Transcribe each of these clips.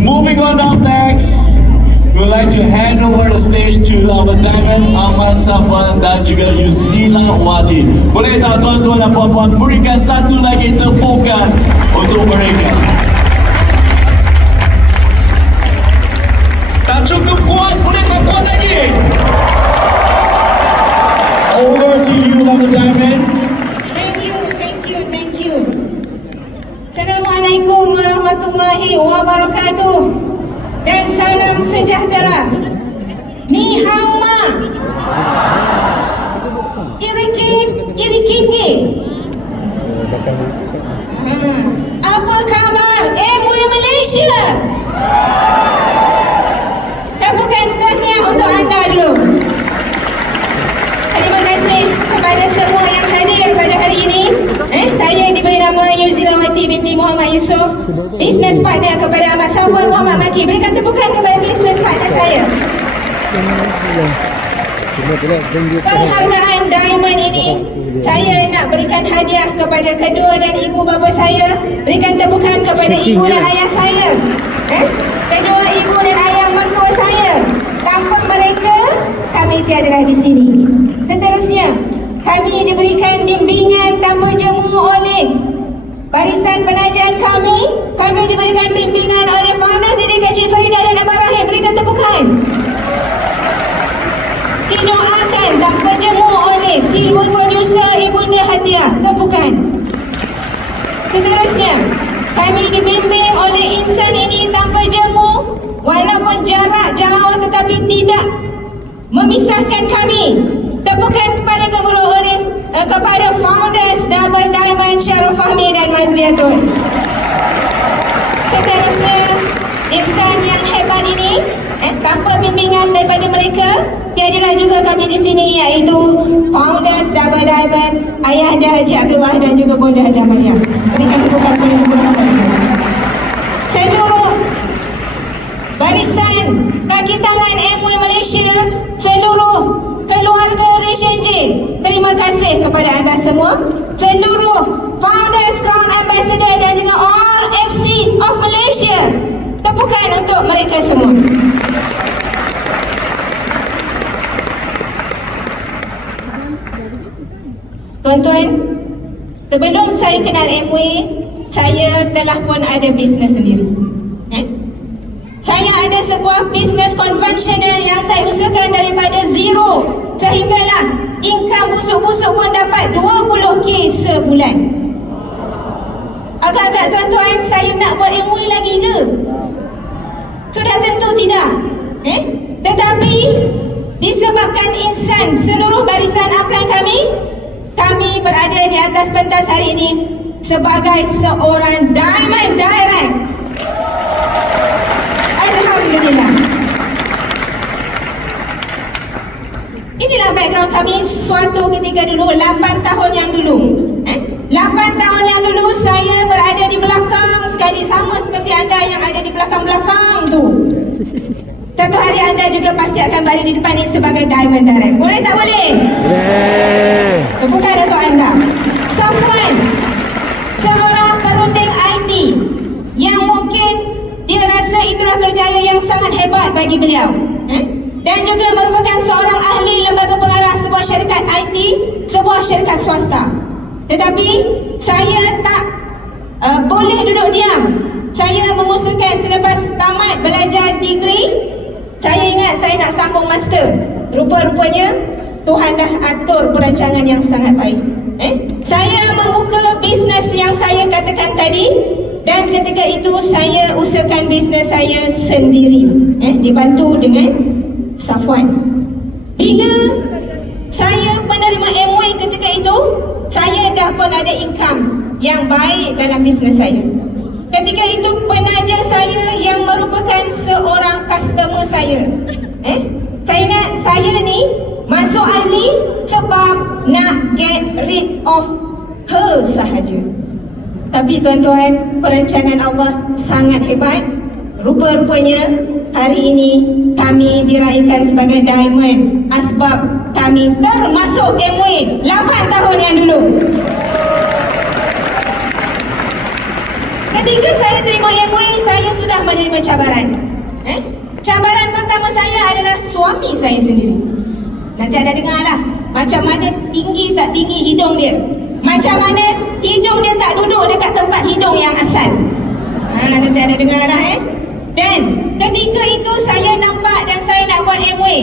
moving on up next, we would like to hand over the stage to our Diamond Ahmad Safwan dan juga Yuzila Wati. Boleh tak tuan-tuan dan puan-puan berikan satu lagi tepukan untuk mereka? Tak cukup kuat, boleh tak kuat lagi? Over to you, Mother Diamond. Thank you. Assalamualaikum warahmatullahi wabarakatuh dan salam sejahtera. Ni hao ma. Irikingi. Apa khabar MUI Malaysia? Tepukan tahniah untuk anda dulu. Terima kasih kepada semua yang hadir pada hari ini. Saya diberi nama Yuzila Wati binti Muhammad Yusof, business partner kepada Ahmad Safwan Muhammad Maki. Berikan tepukan kepada business partner saya. Penghargaan Diamond ini saya nak berikan hadiah kepada kedua dan ibu bapa saya. Berikan tepukan kepada ibu dan ayah saya. Kedua ibu dan ayah mertua saya. Tanpa mereka, kami tiadalah di sini. Seterusnya, kami diberikan bimbingan tanpa jemu oleh barisan penajam kami. Kami diberikan bimbingan oleh founder Siti Kecil Faridah dan Abang Rahim. Berikan tepukan. Didoakan tanpa jemu oleh silver producer Ibunda Hatiah. Tepukan. Seterusnya, kami dibimbing oleh insan ini tanpa jemu, walaupun jarak jauh tetapi tidak memisahkan kami. Tepukan kepada kepada founders Double Diamond Syarul Fahmi dan Mazliatun. Seterusnya, insan yang hebat ini tanpa bimbingan daripada mereka, tiadalah juga kami di sini, iaitu founders Double Diamond, Ayahanda Haji Abdullah dan juga Bonda Haji Ahmadiyah. Berikan tepukan kepada seluruh barisan kaki tangan MUI Malaysia, seluruh keluarga Ration J. Terima kasih kepada anda semua, seluruh founders, Crown Ambassador dan juga all FCs of Malaysia. Tepukan untuk mereka semua. Tuan-tuan, sebelum saya kenal MUI, saya telah pun ada bisnes sendiri. Saya ada sebuah bisnes konvensional yang saya usahakan daripada zero, sehinggalah income busuk-busuk pun dapat 20k sebulan. Agak-agak tuan-tuan, saya nak buat MUI lagi ke? Sudah tentu tidak. Tetapi disebabkan insan seluruh barisan upline kami berada di atas pentas hari ini sebagai seorang Diamond Direct. Alhamdulillah. Inilah background kami suatu ketika dulu, 8 tahun yang dulu. 8 tahun yang dulu saya berada di belakang sekali, sama seperti anda yang ada di belakang-belakang tu. Satu hari anda juga pasti akan berada di depan ini sebagai Diamond Direct. Boleh tak boleh? Boleh. Tepukan untuk anda. Safwan, seorang perunding IT yang mungkin dia rasa itulah kerjaya yang sangat hebat bagi beliau. Dan juga merupakan seorang ahli lembaga pengarah sebuah syarikat IT, sebuah syarikat swasta. Tetapi saya tak boleh duduk diam. Saya mengusahakan selepas tamat belajar degree, saya ingat saya nak sambung master. Rupa-rupanya Tuhan dah atur perancangan yang sangat baik. Saya membuka bisnes yang saya katakan tadi, dan ketika itu saya usahakan bisnes saya sendiri, dibantu dengan Safwan. Bila saya menerima MUI ketika itu, saya dah pun ada income yang baik dalam bisnes saya. Ketika itu penaja saya yang merupakan seorang customer saya. Saya ingat saya ni masuk ahli sebab nak get rid of her sahaja. Tapi tuan-tuan, perancangan Allah sangat hebat. Rupa-rupanya hari ini kami diraihkan sebagai Diamond asbab kami termasuk MUI 8 tahun yang dulu. Ketika saya terima MUI, saya sudah sudah menerima cabaran. Cabaran pertama saya adalah suami saya sendiri. Nanti anda dengar lah macam mana tinggi tak tinggi hidung dia, macam mana hidung dia tak duduk dekat tempat hidung yang asal. Nanti anda dengar lah. Dan ketika itu saya nampak dan saya nak buat MOA.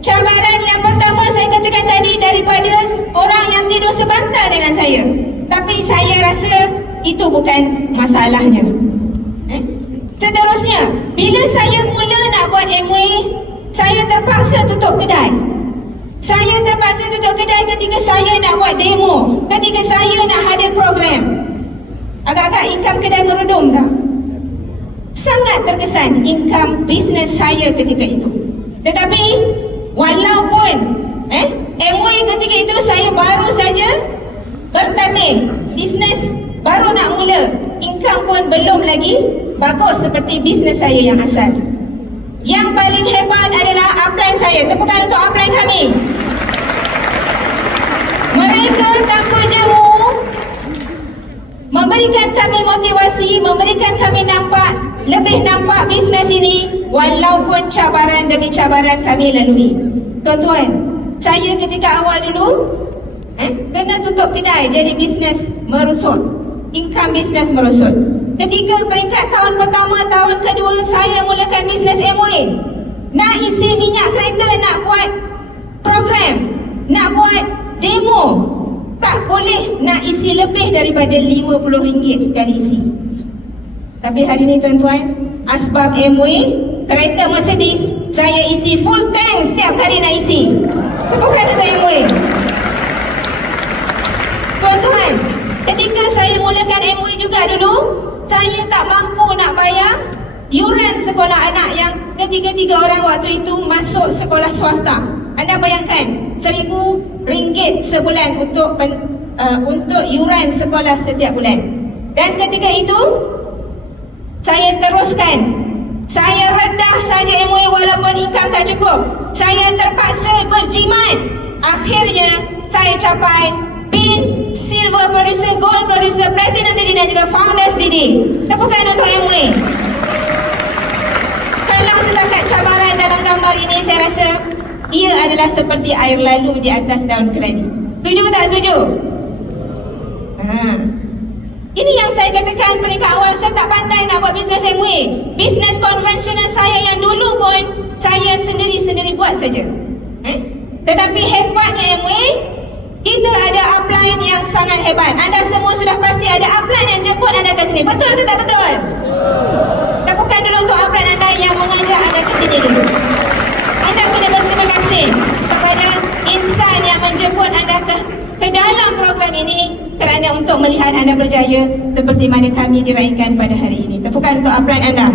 Cabaran yang pertama saya katakan tadi daripada orang yang tidur sebantal dengan saya. Tapi saya rasa itu bukan masalahnya. Seterusnya, bila saya mula nak buat MOA, saya terpaksa tutup kedai. Saya terpaksa tutup kedai ketika saya nak buat demo, ketika saya nak hadir program. Agak-agak income kedai merudum tak? Sangat terkesan income bisnes saya ketika itu. Tetapi walaupun MOA ketika itu saya baru saja bertatih, bisnes baru nak mula, income pun belum lagi bagus seperti bisnes saya yang asal. Yang paling hebat adalah upline saya. Tepukan untuk upline kami. Mereka tanpa jemu memberikan kami motivasi, memberikan kami lebih nampak bisnes ini walaupun cabaran demi cabaran kami lalui. Tuan-tuan, saya ketika awal dulu kena tutup kedai, jadi bisnes merosot, income bisnes merosot. Ketika peringkat tahun pertama, tahun kedua saya mulakan bisnes MOA, nak isi minyak kereta, nak buat program, nak buat demo, tak boleh nak isi lebih daripada RM50 sekali isi. Tapi hari ni tuan-tuan, asbab MOA, kereta Mercedes, saya isi full tank setiap kali nak isi. Bukan untuk MOA. Tuan-tuan, ketika saya mulakan MOA juga dulu, saya tak mampu nak bayar yuran sekolah anak yang ketiga-tiga orang waktu itu masuk sekolah swasta. Anda bayangkan RM1,000 sebulan untuk yuran sekolah setiap bulan. Dan ketika itu saya teruskan, saya redah saja MOA walaupun income tak cukup. Saya terpaksa berjimat. Akhirnya saya capai PIN, Silver Producer, Gold Producer, Platinum DD dan juga Founders DD. Tepukan untuk MOA. Kalau setakat cabaran dalam gambar ini, saya rasa ia adalah seperti air lalu di atas daun keladi. Setuju tak setuju? Ini yang saya katakan peringkat awal, saya tak pandai nak buat bisnes MOA. Bisnes konvensional saya yang dulu pun saya sendiri-sendiri buat saja. Tetapi hebatnya MOA, kita ada upline yang sangat hebat. Anda semua sudah pasti ada upline yang jemput anda ke sini. Betul ke tak betul? Tepukan dulu untuk upline anda yang mengajak anda ke sini dulu. Anda kena berterima kasih kepada insan yang menjemput anda ke dalam program ini kerana untuk melihat anda berjaya seperti mana kami diraihkan pada hari ini. Tepukan untuk upline anda.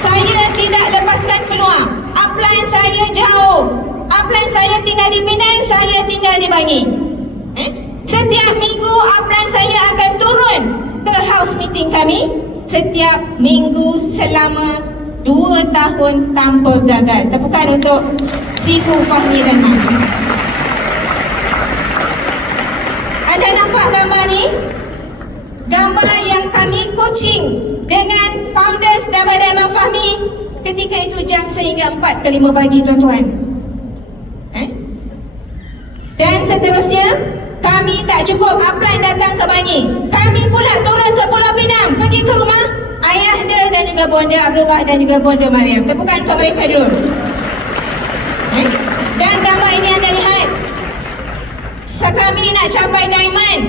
Saya tidak lepaskan peluang. Upline saya jauh. Upline saya tinggal di Penang, saya tinggal di Bangi. Setiap minggu upline saya akan turun ke house meeting kami. Setiap minggu selama 2 tahun tanpa gagal. Tepukan untuk Sifu, Fahmi dan Mas. Anda nampak gambar ni? Gambar yang kami coaching dengan founders Dabah Diamond Fahmi ketika itu jam sehingga 4 ke 5 pagi tuan-tuan. Dan seterusnya, kami tak cukup upline datang ke Bangi, kami pula turun ke Pulau Pinang, pergi ke rumah ayah dia dan juga bonda Abdullah dan juga bonda Mariam. Tepukan untuk mereka dulu. Dan gambar ini anda lihat, kami nak capai diamond,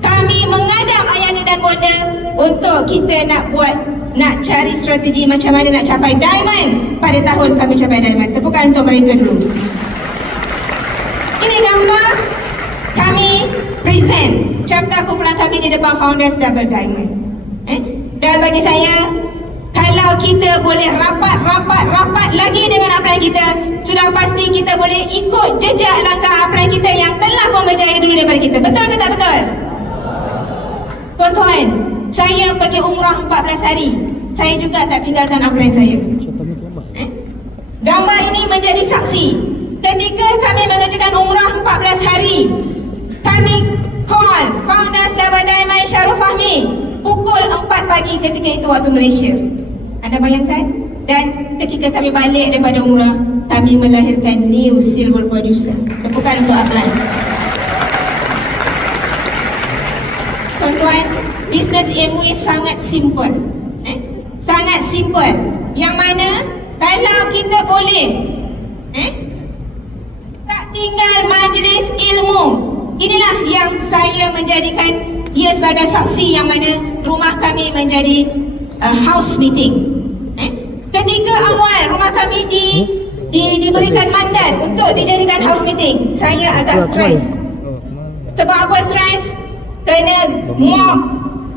kami mengadap ayah dia dan bonda untuk kita nak cari strategi macam mana nak capai diamond. Pada tahun kami capai diamond. Tepukan untuk mereka dulu. Ini gambar kami present chapter kumpulan kami di depan Founders Double Diamond. Dan bagi saya, kalau kita boleh rapat lagi dengan upline kita, sudah pasti kita boleh ikut jejak langkah upline kita yang telah pun berjaya dulu daripada kita. Betul ke tak betul? Tuan-tuan, saya pergi umrah 14 hari. Saya juga tak tinggalkan upline saya. Gambar ini menjadi saksi. Ketika kami mengerjakan umrah 14 hari, kami call Founders Dabah Diamond Syarul Fahmi pagi ketika itu waktu Malaysia. Anda bayangkan? Dan ketika kami balik daripada umrah, kami melahirkan new silver producer. Tepukan untuk Upline. Tuan-tuan, bisnes Amway sangat simple. Sangat simple. Yang mana kalau kita boleh tak tinggal majlis ilmu. Inilah yang saya menjadikan ia sebagai saksi yang mana rumah kami menjadi house meeting. Ketika awal rumah kami diberikan mandat untuk dijadikan house meeting, saya agak stres. Sebab apa stres? Kena mop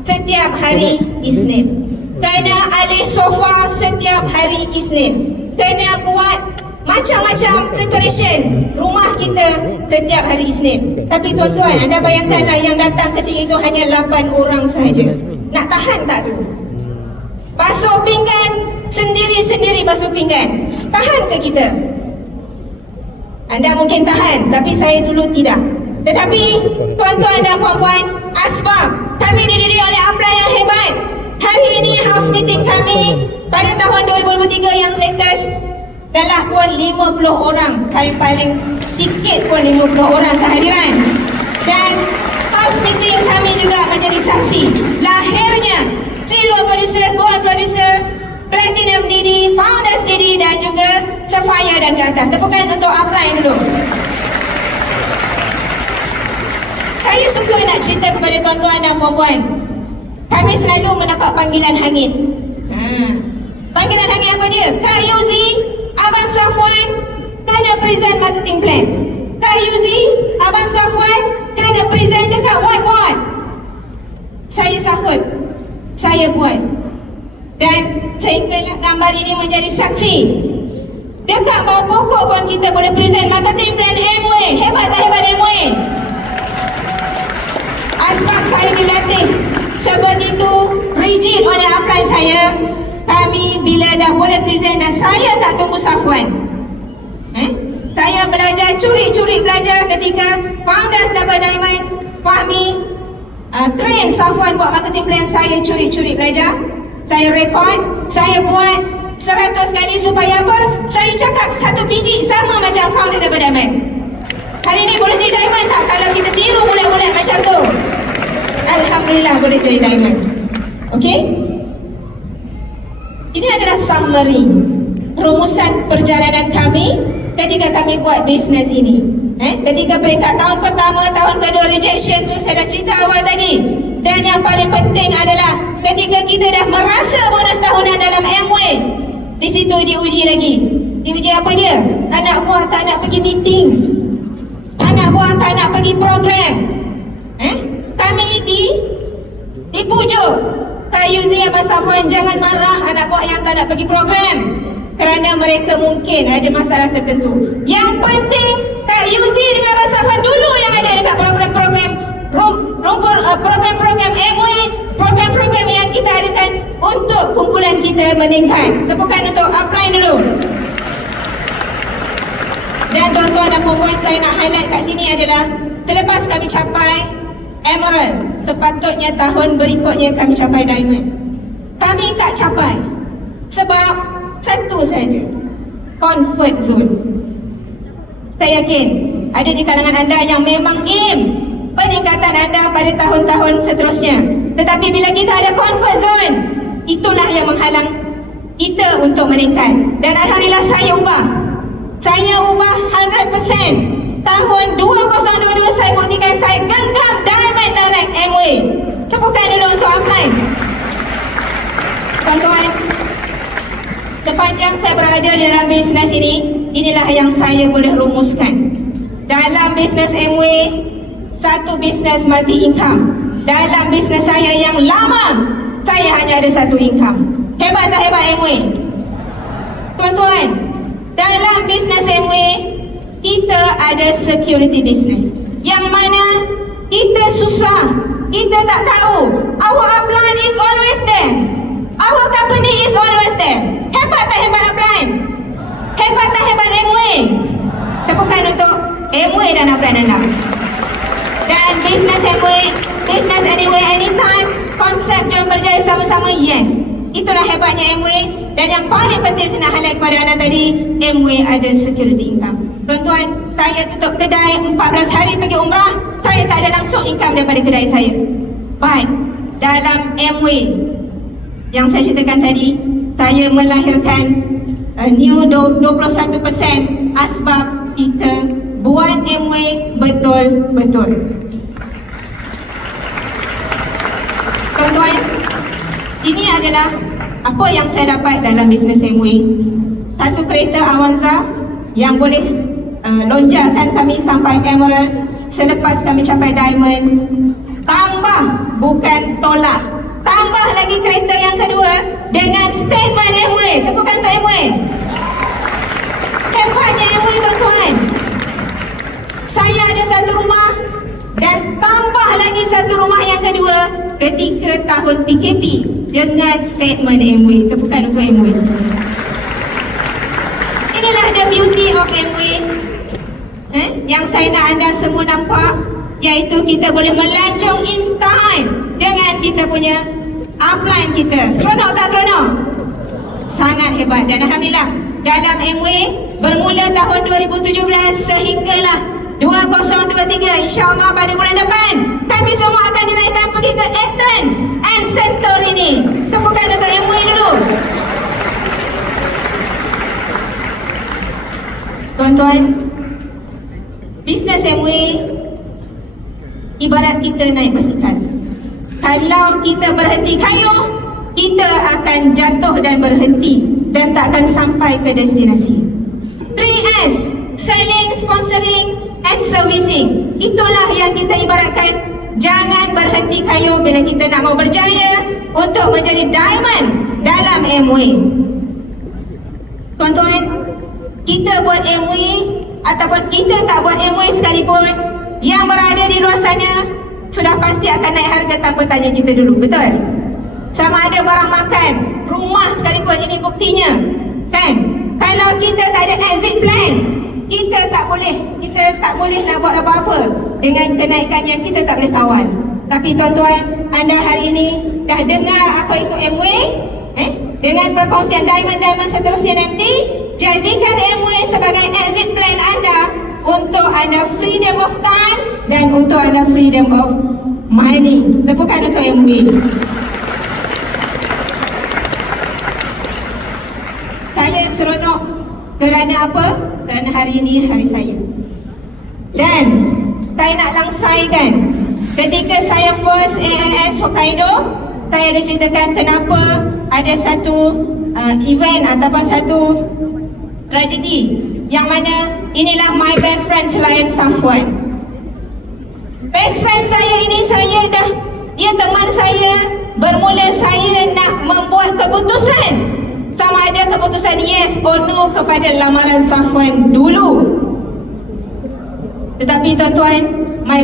setiap hari Isnin, kena alih sofa setiap hari Isnin, kena buat macam-macam preparation rumah kita setiap hari Isnin. Tapi tuan-tuan, anda bayangkanlah yang datang ketika itu hanya 8 orang sahaja. Nak tahan tak tu? Basuh pinggan, sendiri-sendiri basuh pinggan. Tahan ke kita? Anda mungkin tahan, tapi saya dulu tidak. Tetapi tuan-tuan dan puan-puan, asbab kami didiri oleh Upline yang hebat. Hari ini house meeting kami pada tahun 2023 yang latest telah pun 50 orang, paling sikit pun 50 orang kehadiran. Dan house meeting kami juga menjadi saksi lahirnya silver producer, gold producer, platinum DD, founders DD dan juga sapphire dan ke atas. Tepukan untuk Upline dulu. Saya suka nak cerita kepada tuan-tuan dan puan-puan. Kami selalu mendapat panggilan hangit. Panggilan hangit apa dia? Kak Yuzi, Abang Safwan kena present marketing plan. Kak Yuzi, Abang Safwan kena present dekat whiteboard. Saya sahut, saya buat. Dan sehingga gambar ini menjadi saksi. Dekat bawah pokok pun kita boleh present marketing plan Amway. Hebat tak hebat Amway? Sebab saya dilatih sebegitu rigid oleh Upline saya. Kami bila dah boleh present dan saya tak tunggu Safwan. Saya belajar, curi-curi belajar ketika founders Double Diamond, Fahmi train Safwan buat marketing plan. Saya curi-curi belajar, saya rekod, saya buat 100 kali supaya apa? Saya cakap satu biji sama macam founder Double Diamond. Hari ni boleh jadi diamond tak kalau kita tiru bulat-bulat macam tu? Alhamdulillah boleh jadi diamond. Okey? Ini adalah summary rumusan perjalanan kami ketika kami buat bisnes ini. Ketika peringkat tahun pertama, tahun kedua rejection tu saya dah cerita awal tadi. Dan yang paling penting adalah ketika kita dah merasa bonus tahunan dalam Amway, di situ diuji lagi. Diuji apa dia? Anak buah tak nak pergi meeting, anak buah tak nak pergi program. Kami dipujuk, Kak Yuzi, Abang Safwan, jangan marah anak buah yang tak nak pergi program, kerana mereka mungkin ada masalah tertentu. Yang penting Kak Yuzi dengan Abang Safwan dulu yang ada dekat program-program program-program Amway, program-program yang kita adakan untuk kumpulan kita meningkat. Tepukan untuk Upline dulu. Dan tuan-tuan dan puan-puan, saya nak highlight kat sini adalah selepas kami capai Emerald, sepatutnya tahun berikutnya kami capai Diamond. Kami tak capai sebab satu saja, comfort zone. Saya yakin ada di kalangan anda yang memang aim peningkatan anda pada tahun-tahun seterusnya. Tetapi bila kita ada comfort zone, itulah yang menghalang kita untuk meningkat. Dan alhamdulillah saya ubah 100%. Tahun 2022 saya buktikan saya genggam Diamond Direct Amway. Tepukan dulu untuk Upline. Tuan-tuan, sepanjang saya berada dalam bisnes ini, inilah yang saya boleh rumuskan. Dalam bisnes Amway, satu bisnes multi income. Dalam bisnes saya yang lama, saya hanya ada satu income. Hebat tak hebat Amway? Tuan-tuan, dalam bisnes Amway, kita ada security business yang mana kita susah, kita tak tahu. Our upline is always there, our company is always there. Hebat tak hebat upline? Hebat tak hebat Amway? Tepukan untuk Amway dan upline anda. Dan business Amway, business anywhere, anytime, konsep jom berjaya sama-sama, yes. Itulah hebatnya MWay. Dan yang paling penting saya nak highlight kepada anda tadi, MWay ada security income. Tuan-tuan, saya tutup kedai 14 hari pergi umrah, saya tak ada langsung income daripada kedai saya. Baik, dalam MWay yang saya ceritakan tadi, saya melahirkan new 21% asbab kita buat MWay betul-betul. Tuan-tuan, ini adalah apa yang saya dapat dalam bisnes MWay. Satu kereta Avanza yang boleh lonjakan kami sampai Emerald selepas kami capai Diamond. Tambah, bukan tolak, tambah lagi kereta yang kedua dengan statement MWay. Tepukan untuk MWay. Hebatnya MWay, tuan-tuan. Saya ada satu rumah dan tambah lagi satu rumah yang kedua ketika tahun PKP dengan statement MWay. Tepukan untuk MWay. Inilah the beauty of MWay. Yang saya nak anda semua nampak, iaitu kita boleh melancong instan dengan kita punya upline kita. Seronok tak seronok? Sangat hebat. Dan Alhamdulillah, dalam MWay bermula tahun 2017 sehinggalah 2023, insyaAllah pada bulan depan kami semua akan dinaikkan pergi ke Athens and Santorini. Tepukan untuk MWay dulu. Tuan-tuan, bisnes MWay ibarat kita naik basikal. Kalau kita berhenti kayuh, kita akan jatuh dan berhenti dan tak akan sampai ke destinasi. 3S, selling, sponsoring and servicing. Itulah yang kita ibaratkan. Jangan berhenti kayuh bila kita nak mau berjaya untuk menjadi diamond dalam MWay. Tuan-tuan, kita buat MWay ataupun kita tak buat MWay sekalipun, yang berada di luar sana sudah pasti akan naik harga tanpa tanya kita dulu, betul? Sama ada barang makan, rumah sekalipun, ini buktinya, kan? Kalau kita tak ada exit plan, kita tak boleh nak buat apa-apa dengan kenaikan yang kita tak boleh kawal. Tapi tuan-tuan, anda hari ini dah dengar apa itu MWay? Dengan perkongsian diamond seterusnya nanti, jadikan MWay sebagai exit plan anda untuk anda freedom of time dan untuk anda freedom of money. Tepukan untuk MWay. Saya seronok kerana apa? Kerana hari ini hari saya. Dan saya nak langsaikan ketika saya first ANS Hokkaido, saya ada ceritakan kenapa ada satu event ataupun satu tragedi yang mana inilah my best friend selain Safwan. Best friend saya ini, dia teman saya. Bermula saya nak membuat keputusan, sama ada keputusan yes or no kepada lamaran Safwan dulu. Tetapi tuan-tuan, my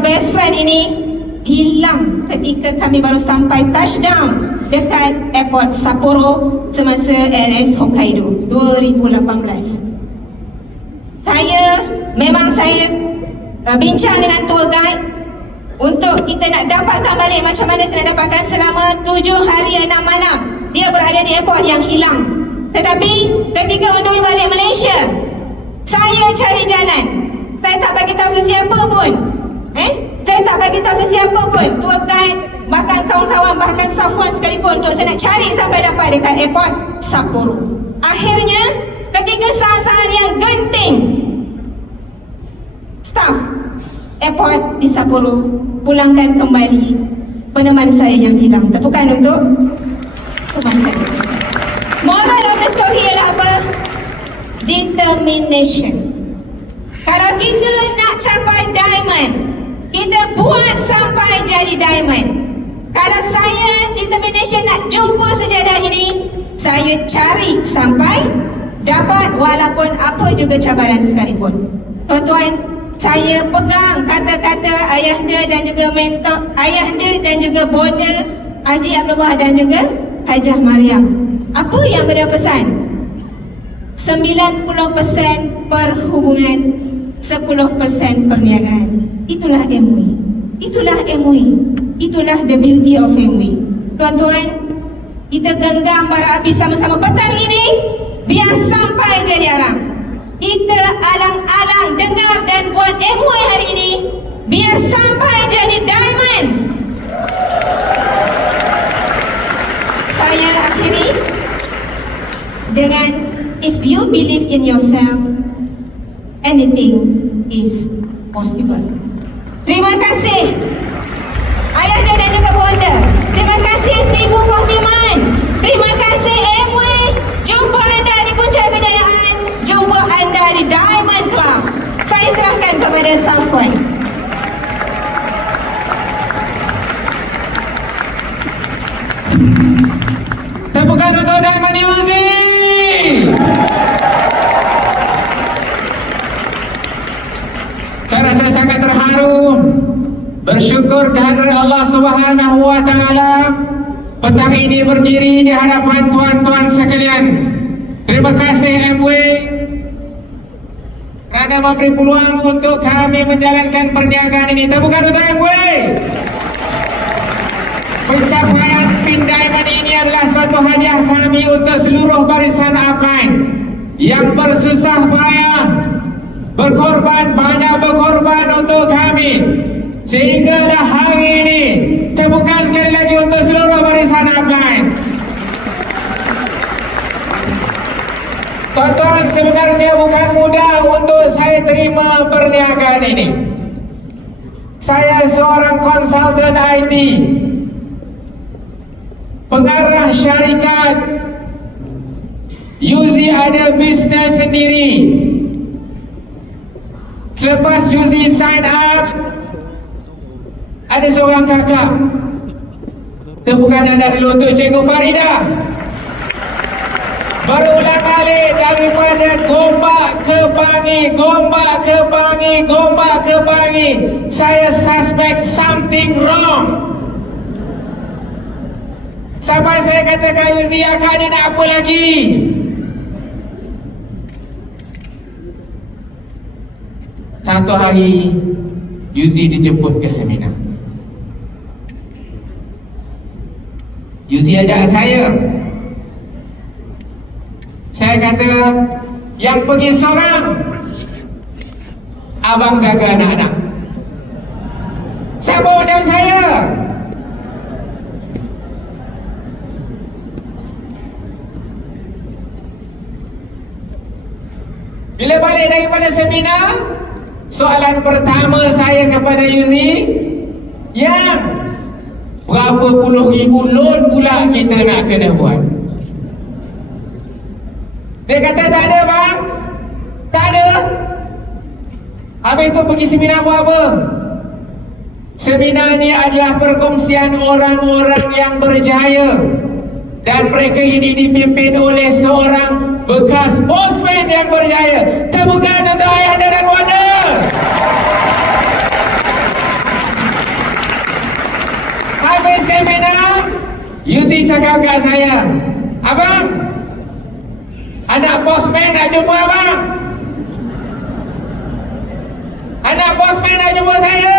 best friend ini hilang ketika kami baru sampai touchdown dekat airport Sapporo semasa ANS Hokkaido 2018. Saya bincang dengan tour guide untuk kita nak dapatkan balik macam mana saya nak dapatkan selama 7 hari 6 malam. Dia berada di airport yang hilang. Tetapi ketika on the way balik Malaysia, saya cari jalan. Saya tak bagi tahu sesiapa pun. Saya tak bagi tahu sesiapa pun. Tour guide, bahkan kawan-kawan, bahkan Safwan sekalipun, untuk saya nak cari sampai dapat dekat airport Sapporo. Akhirnya, ketika saat-saat yang genting, staf airport di Sapporo pulangkan kembali peneman saya yang hilang. Tepukan untuk teman saya. Moral of the story adalah apa? Determination. Kalau kita nak capai diamond, kita buat sampai jadi diamond. Kalau saya determination nak jumpa sejadah ini, saya cari sampai dapat walaupun apa juga cabaran sekalipun. Tuan-tuan, saya pegang kata-kata ayahanda dan juga mentor, ayahanda dan juga bonda Haji Abdullah dan juga Hajah Mariam. Apa yang beliau pesan? 90% perhubungan, 10% perniagaan. Itulah MWay. Itulah MWay. Itulah the beauty of family. Tuan-tuan, kita genggam bara api sama-sama petang ini, biar sampai jadi arang. Kita alang-alang dengar dan buat MOA hari ini, biar sampai jadi diamond. Saya akhiri dengan, if you believe in yourself, anything is possible. Terima kasih Ayahanda dan juga Bonda. Terima kasih Sifu Fahmi Mas. Terima kasih MOA. Jumpa anda di Puncak Kejayaan. Jumpa anda di Diamond Club. Saya serahkan kepada Safwan. Tepukan untuk Diamond Music. Saya rasa sangat terharu, bersyukur kehadirat Allah Subhanahu wa taala petang ini berdiri di hadapan tuan-tuan sekalian. Terima kasih MW kerana memberi peluang untuk kami menjalankan perniagaan ini. Tepukan untuk MW. Pencapaian PIN Diamond ini adalah suatu hadiah kami untuk seluruh barisan upline yang bersusah payah, berkorban, banyak berkorban untuk kami, sehinggalah hari ini. Tepukan sekali lagi untuk seluruh barisan upline. Tuan-tuan, sebenarnya bukan mudah untuk saya terima perniagaan ini. Saya seorang konsultan IT, pengarah syarikat. Yuzi ada bisnes sendiri. Selepas Yuzi sign up, ada seorang kakak. Tepukan anda dulu untuk Cikgu Faridah. Berulang balik daripada Gombak ke Bangi, Gombak ke Bangi, Gombak ke Bangi. Saya suspect something wrong. Sampai saya katakan, Yuzi, akak ni nak apa lagi? Satu hari Yuzi dijemput ke seminar. Yuzi ajak saya. Saya kata, yang pergi seorang, abang jaga anak-anak. Siapa macam saya? Bila balik daripada seminar, soalan pertama saya kepada Yuzi, yang berapa puluh ribu loan pula kita nak kena buat? Dia kata, tak ada bang, tak ada. Habis tu pergi seminar buat apa? Seminar ni adalah perkongsian orang-orang yang berjaya, dan mereka ini dipimpin oleh seorang bekas bosman yang berjaya. Tepukan untuk Ayahanda dan Bonda. Habis seminar, Yuzi cakap kat saya, abang, anak bosman nak jumpa abang. Anak bosman nak jumpa saya.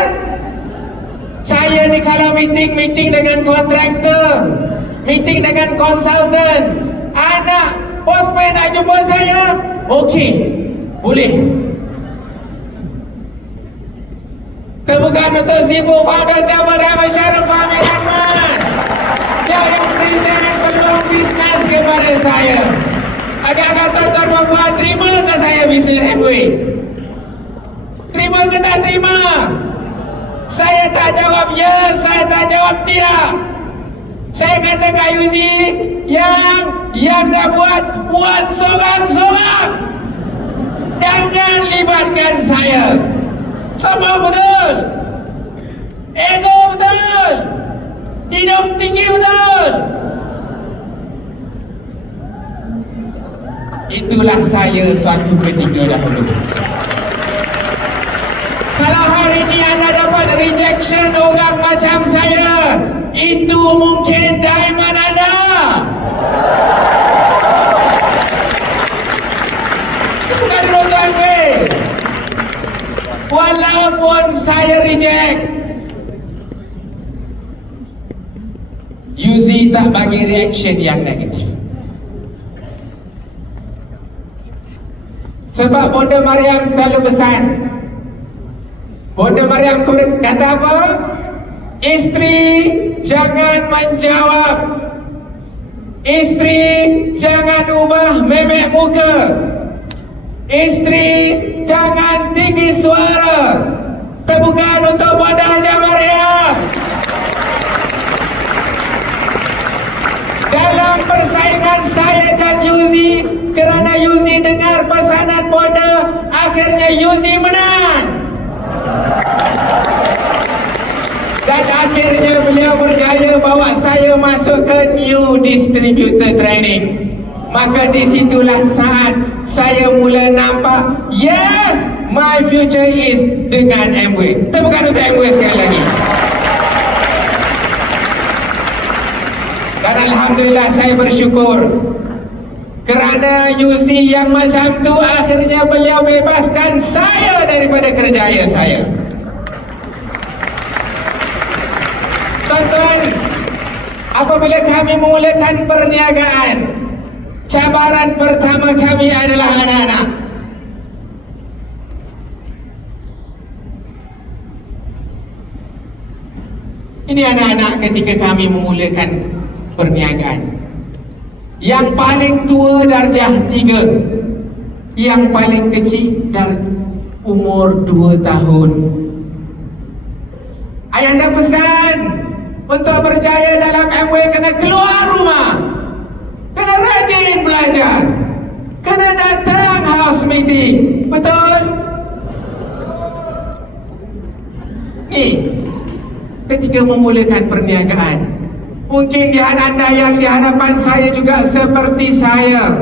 Saya ni kalau meeting dengan kontraktor, meeting dengan konsultan, anak bosman nak jumpa saya, okey, boleh. Tepukan untuk Zibu Founder Dabara Masyarakat Fahmi Rahman yang berikan peluang bisnes kepada saya. Agar kata tuan-tuan, terima ke saya bisnes MOA? Terima ke tak terima? Saya tak jawab ya, saya tak jawab tidak. Saya kata Kak Yuzi, yang dah buat sorang-sorang. Jangan libatkan saya. Sama betul. Ego betul. Hidung tinggi betul. Itulah saya suatu ketika dahulu. Kalau hari ini anda dapat rejection orang macam saya, itu mungkin diamond anda. Itu bukan tuan gue. Walaupun saya reject, Yuzi tak bagi reaction yang negatif. Sebab Bonda Mariam selalu pesan. Bonda Mariam kata apa? Isteri jangan menjawab. Isteri jangan ubah memek muka. Isteri jangan tinggi suara. Tepukan untuk Bonda Haja Mariam. Dalam persaingan saya dan Yuzi, kerana Yuzi dengar pesanan Bonda, akhirnya Yuzi menang. Dan akhirnya beliau berjaya bawa saya masuk ke new distributor training. Maka disitulah saat saya mula nampak, yes, my future is dengan Amway. Tepukan untuk Amway sekali lagi. Dan Alhamdulillah saya bersyukur kerana Yuzi yang macam tu akhirnya beliau bebaskan saya daripada kerjaya saya. Tuan-tuan, apabila kami memulakan perniagaan, cabaran pertama kami adalah anak-anak. Ini anak-anak ketika kami memulakan perniagaan. Yang paling tua darjah 3, yang paling kecil dari umur 2 tahun. Ayahanda pesan, untuk berjaya dalam Amway kena keluar rumah, kena rajin belajar, kena datang house meeting. Betul? Ketika memulakan perniagaan, mungkin di anda yang di hadapan saya juga seperti saya.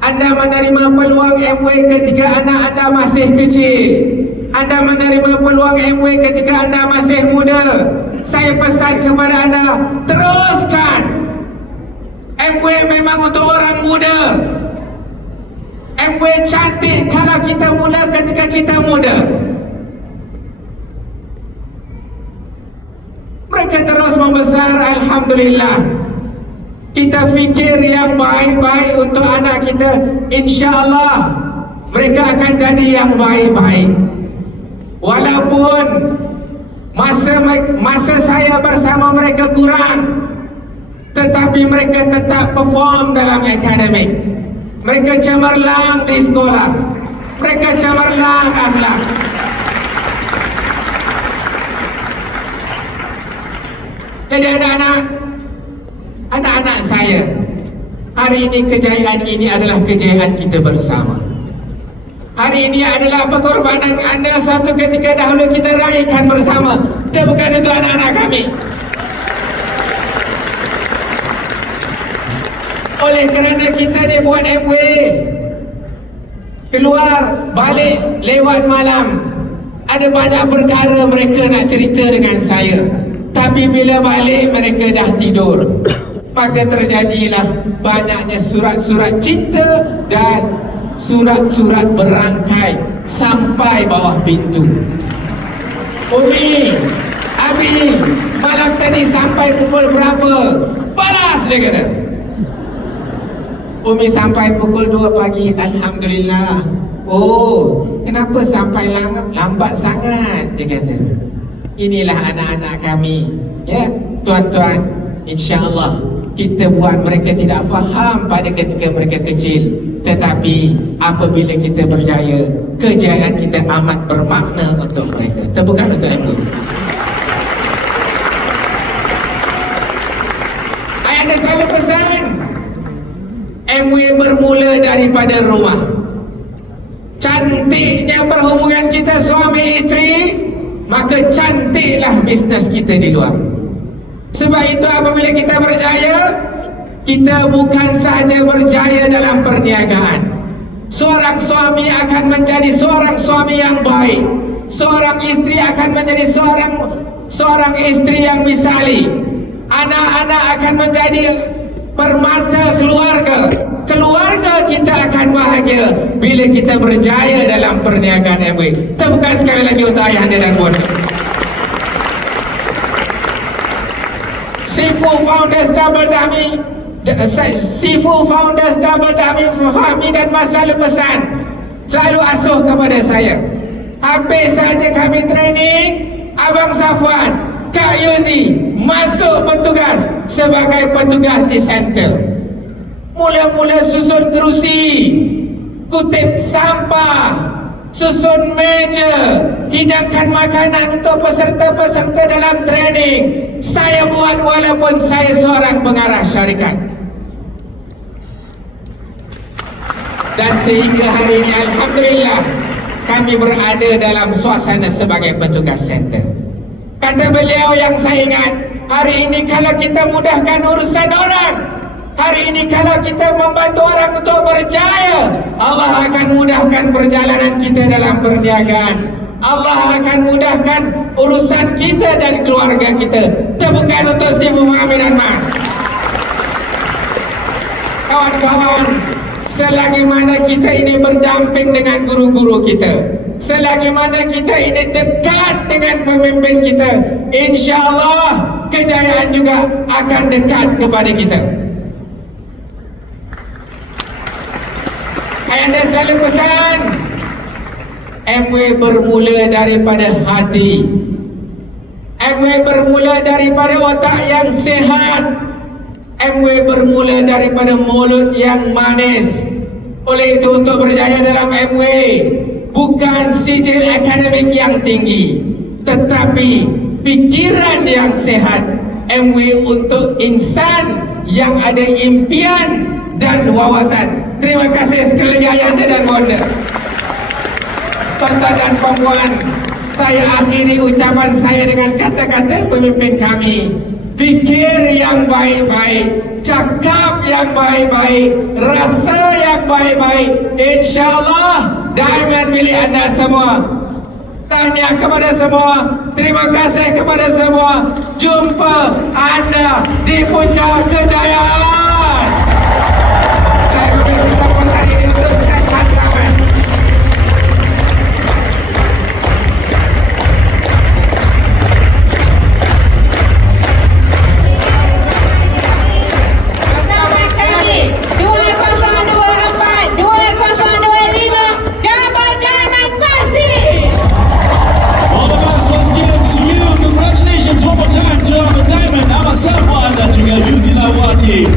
Anda menerima peluang Amway ketika anak anda masih kecil. Anda menerima peluang Amway ketika anda masih muda. Saya pesan kepada anda, teruskan. Amway memang untuk orang muda. Amway cantik kalau kita mula ketika kita muda. Mereka terus membesar, Alhamdulillah. Kita fikir yang baik-baik untuk anak kita, insya-Allah mereka akan jadi yang baik-baik. Walaupun masa saya bersama mereka kurang, tetapi mereka tetap perform dalam akademik. Mereka cemerlang di sekolah. Mereka cemerlang akhlak. Jadi anak-anak saya, hari ini kejayaan ini adalah kejayaan kita bersama. Hari ini adalah pengorbanan anda suatu ketika dahulu kita raihkan bersama. Tepukan untuk anak-anak kami. Oleh kerana kita ni buat Amway, keluar, balik, lewat malam, ada banyak perkara mereka nak cerita dengan saya. Tapi bila balik mereka dah tidur. Maka terjadilah banyaknya surat-surat cinta dan surat-surat berangkai sampai bawah pintu. Umi, Abi, malam tadi sampai pukul berapa? Balas, dia kata. Umi sampai pukul 2 pagi. Alhamdulillah. Oh, kenapa sampai lambat sangat? Dia kata. Inilah anak-anak kami. Ya, tuan-tuan, insya-Allah kita buat mereka tidak faham pada ketika mereka kecil, tetapi apabila kita berjaya, kejayaan kita amat bermakna untuk mereka. Tepukan untuk Ibu. Ayahanda selalu pesan, Amway bermula daripada rumah. Cantiknya perhubungan kita suami isteri, maka cantiklah bisnes kita di luar. Sebab itu apabila kita berjaya, kita bukan sahaja berjaya dalam perniagaan. Seorang suami akan menjadi seorang suami yang baik. Seorang isteri akan menjadi seorang isteri yang misali. Anak-anak akan menjadi permata keluarga. Keluarga kita akan bahagia bila kita berjaya dalam perniagaan Amway. Tepukan sekali lagi untuk ayahanda dan bonda. Sifu Founders Double Dummy, Sifu Founders Double Dummy Fahmi dan Mas selalu pesan, selalu asuh kepada saya. Habis saja kami training, Abang Safwan, Kak Yuzi masuk bertugas sebagai petugas di center. Mula-mula susun kerusi, kutip sampah, susun meja, hidangkan makanan untuk peserta-peserta dalam training. Saya buat walaupun saya seorang pengarah syarikat. Dan sehingga hari ini alhamdulillah kami berada dalam suasana sebagai petugas center. Kata beliau yang saya ingat, hari ini kalau kita mudahkan urusan orang, hari ini kalau kita membantu orang untuk berjaya, Allah akan mudahkan perjalanan kita dalam perniagaan. Allah akan mudahkan urusan kita dan keluarga kita. Tepukan untuk Sifu Fahmi dan Mas. Kawan-kawan, selagi mana kita ini berdamping dengan guru-guru kita, selagi mana kita ini dekat dengan pemimpin kita, insya-Allah kejayaan juga akan dekat kepada kita. Ayahanda selalu pesan, MW bermula daripada hati, MW bermula daripada otak yang sehat, MW bermula daripada mulut yang manis. Oleh itu untuk berjaya dalam MW bukan sijil akademik yang tinggi, tetapi pikiran yang sehat. MW untuk insan yang ada impian dan wawasan. Terima kasih sekali lagi ayahanda dan bonda. Tuan-tuan dan puan-puan, saya akhiri ucapan saya dengan kata-kata pemimpin kami. Fikir yang baik-baik, cakap yang baik-baik, rasa yang baik-baik. InsyaAllah diamond milik anda semua. Tahniah kepada semua, terima kasih kepada semua. Jumpa anda di puncak kejayaan. Saya beri kesempatan ini untuk sehat ramai. Pertama kali 2024, 2025 Double Diamond pasti. All the best once again to you. Congratulations one more time to Ahmad Diamond, Ahmad Safwan dan juga Yuzila Wati.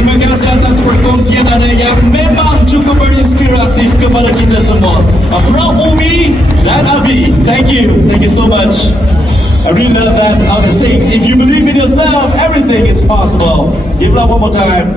Terima kasih atas perkongsian anda yang memang cukup berinspirasi kepada kita semua. A proud Umi dan Abi. Thank you so much. I really love that other things. If you believe in yourself, everything is possible. Give it up one more time.